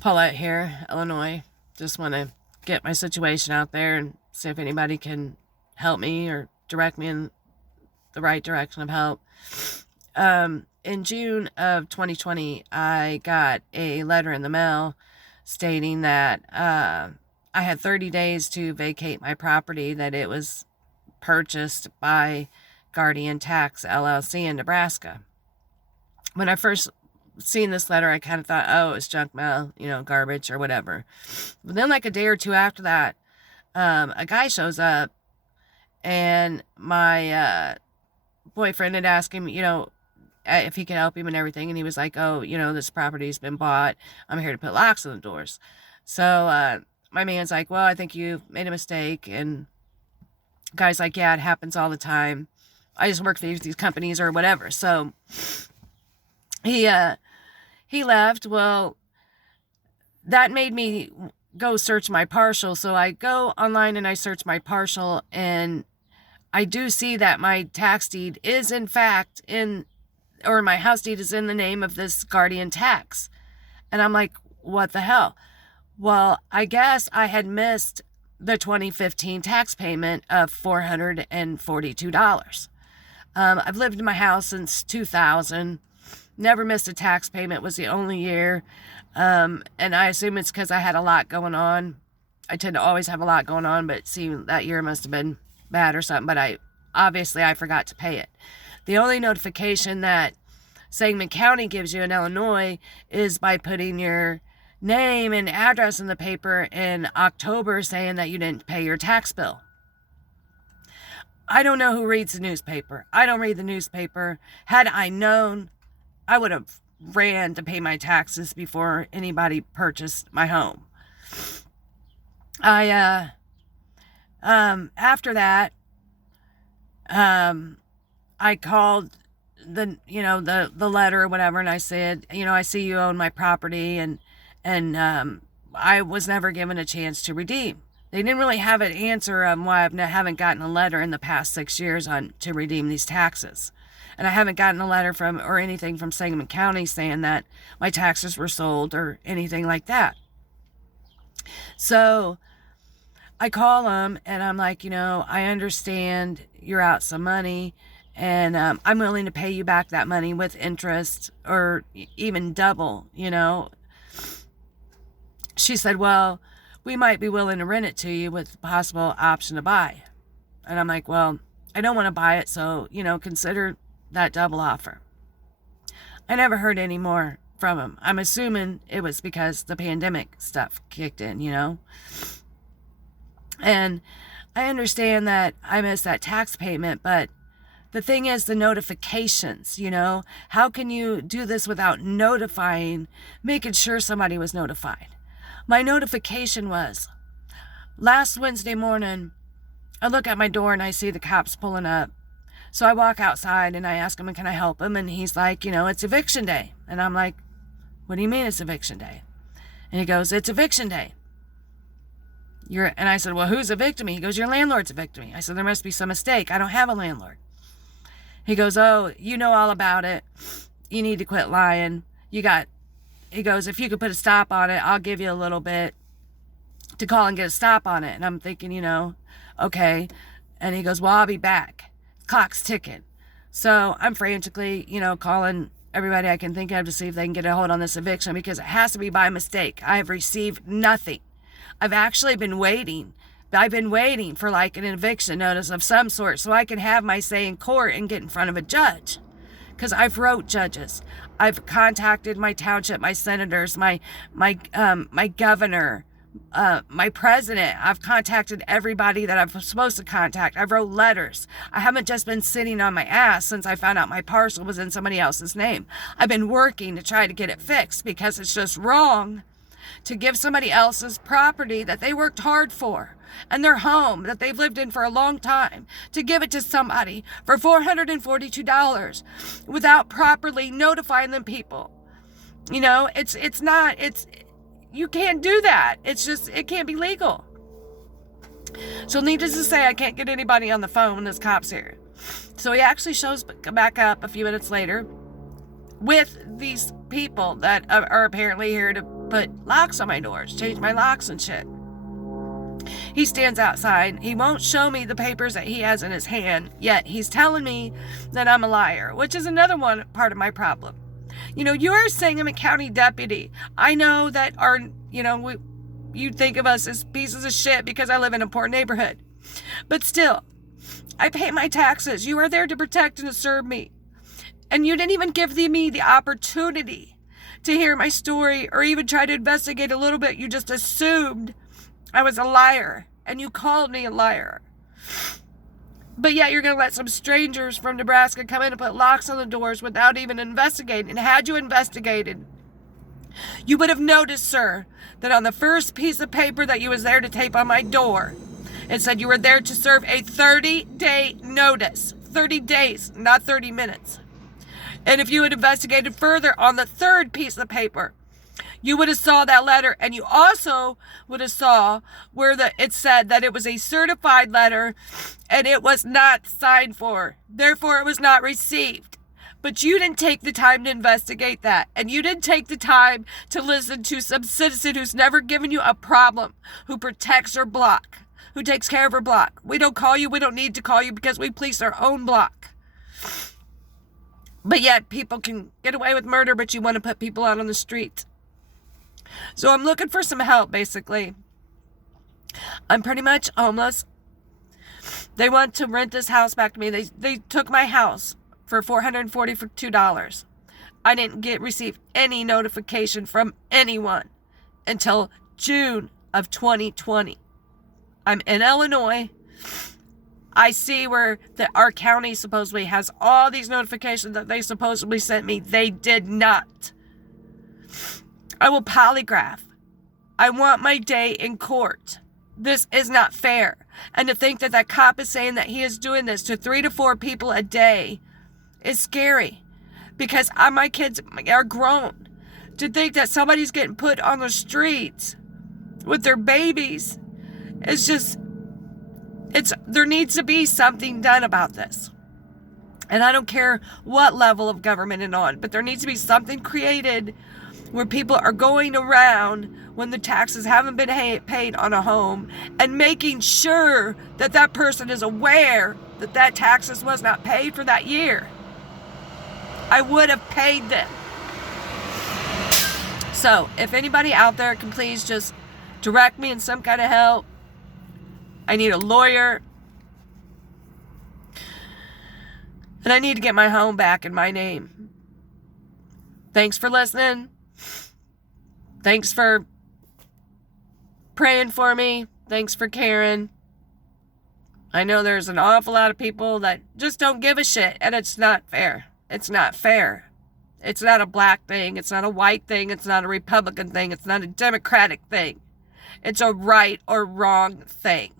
Paulette here, Illinois. Just want to get my situation out there and see if anybody can help me or direct me in the right direction of help. In June of 2020, I got a letter in the mail stating that I had 30 days to vacate my property, that it was purchased by Guardian Tax LLC in Nebraska. When I first seen this letter, I kind of thought, oh, it's junk mail, garbage or whatever. But then, like a day or two after that, a guy shows up, and my boyfriend had asked him, if he could help him and everything. And he was like, oh, this property's been bought. I'm here to put locks on the doors. So my man's like, well, I think you made a mistake. And guy's like, yeah, it happens all the time. I just work for these companies or whatever. So he left. Well, that made me go search my partial. So I go online and I search my partial, and I do see that my tax deed is in fact or my house deed is in the name of this Guardian Tax. And I'm like, what the hell? Well, I guess I had missed the 2015 tax payment of $442. I've lived in my house since 2000. Never missed a tax payment, was the only year. And I assume it's because I had a lot going on. I tend to always have a lot going on, but see, that year must have been bad or something. But I forgot to pay it. The only notification that Sangamon County gives you in Illinois is by putting your name and address in the paper in October saying that you didn't pay your tax bill. I don't know who reads the newspaper. I don't read the newspaper. Had I known, I would have ran to pay my taxes before anybody purchased my home. After that, I called the letter or whatever, and I said, I see you own my property, and I was never given a chance to redeem. They didn't really have an answer on why I haven't gotten a letter in the past 6 years to redeem these taxes. And I haven't gotten a letter or anything from Sangamon County saying that my taxes were sold or anything like that. So I call them and I'm like, I understand you're out some money, and I'm willing to pay you back that money with interest or even double, She said, well, we might be willing to rent it to you with the possible option to buy. And I'm like, well, I don't want to buy it, so, consider that double offer. I never heard any more from him. I'm assuming it was because the pandemic stuff kicked in, And I understand that I missed that tax payment, but the thing is the notifications, How can you do this without making sure somebody was notified? My notification was last Wednesday morning. I look at my door and I see the cops pulling up. So I walk outside and I ask him, can I help him? And he's like, it's eviction day. And I'm like, what do you mean it's eviction day? And he goes, it's eviction day. And I said, well, who's evicting me? He goes, your landlord's evicting me. I said, there must be some mistake. I don't have a landlord. He goes, oh, you know all about it. You need to quit lying. He goes, if you could put a stop on it, I'll give you a little bit to call and get a stop on it. And I'm thinking, okay. And he goes, well, I'll be back. Clock's ticking. So I'm frantically, calling everybody I can think of to see if they can get a hold on this eviction, because it has to be by mistake. I have received nothing. I've actually been waiting. I've been waiting for like an eviction notice of some sort so I can have my say in court and get in front of a judge. Because I've wrote judges. I've contacted my township, my senators, my governor, my president. I've contacted everybody that I'm supposed to contact. I've wrote letters. I haven't just been sitting on my ass since I found out my parcel was in somebody else's name. I've been working to try to get it fixed, because it's just wrong to give somebody else's property that they worked hard for and their home that they've lived in for a long time, to give it to somebody for $442 without properly notifying them people. You can't do that. It can't be legal. So needless to say, I can't get anybody on the phone when this cop's here. So he actually shows back up a few minutes later with these people that are apparently here to put locks on my doors, change my locks and shit. He stands outside. He won't show me the papers that he has in his hand, yet he's telling me that I'm a liar, which is another part of my problem. You're saying I'm a county deputy. I know that you think of us as pieces of shit because I live in a poor neighborhood. But still, I pay my taxes. You are there to protect and to serve me. And you didn't even give me the opportunity to hear my story or even try to investigate a little bit. You just assumed I was a liar, and you called me a liar. But yet you're going to let some strangers from Nebraska come in and put locks on the doors without even investigating. And had you investigated, you would have noticed, sir, that on the first piece of paper that you was there to tape on my door, it said you were there to serve a 30-day notice. 30 days, not 30 minutes. And if you had investigated further on the third piece of paper, you would have saw that letter, and you also would have saw where it said that it was a certified letter and it was not signed for. Therefore, it was not received. But you didn't take the time to investigate that. And you didn't take the time to listen to some citizen who's never given you a problem, who protects her block, who takes care of her block. We don't call you. We don't need to call you because we police our own block. But yet people can get away with murder, but you want to put people out on the street. So I'm looking for some help, basically. I'm pretty much homeless. They want to rent this house back to me. They took my house for $442. I didn't receive any notification from anyone until June of 2020. I'm in Illinois. I see where our county supposedly has all these notifications that they supposedly sent me. They did not. I will polygraph. I want my day in court. This is not fair. And to think that cop is saying that he is doing this to 3 to 4 people a day is scary. Because my kids are grown. To think that somebody's getting put on the streets with their babies is just, there needs to be something done about this. And I don't care what level of government it's on, but there needs to be something created where people are going around when the taxes haven't been paid on a home and making sure that person is aware that taxes was not paid for that year. I would have paid them. So, if anybody out there can please just direct me in some kind of help. I need a lawyer. And I need to get my home back in my name. Thanks for listening. Thanks for praying for me. Thanks for caring. I know there's an awful lot of people that just don't give a shit, and it's not fair. It's not fair. It's not a black thing. It's not a white thing. It's not a Republican thing. It's not a Democratic thing. It's a right or wrong thing.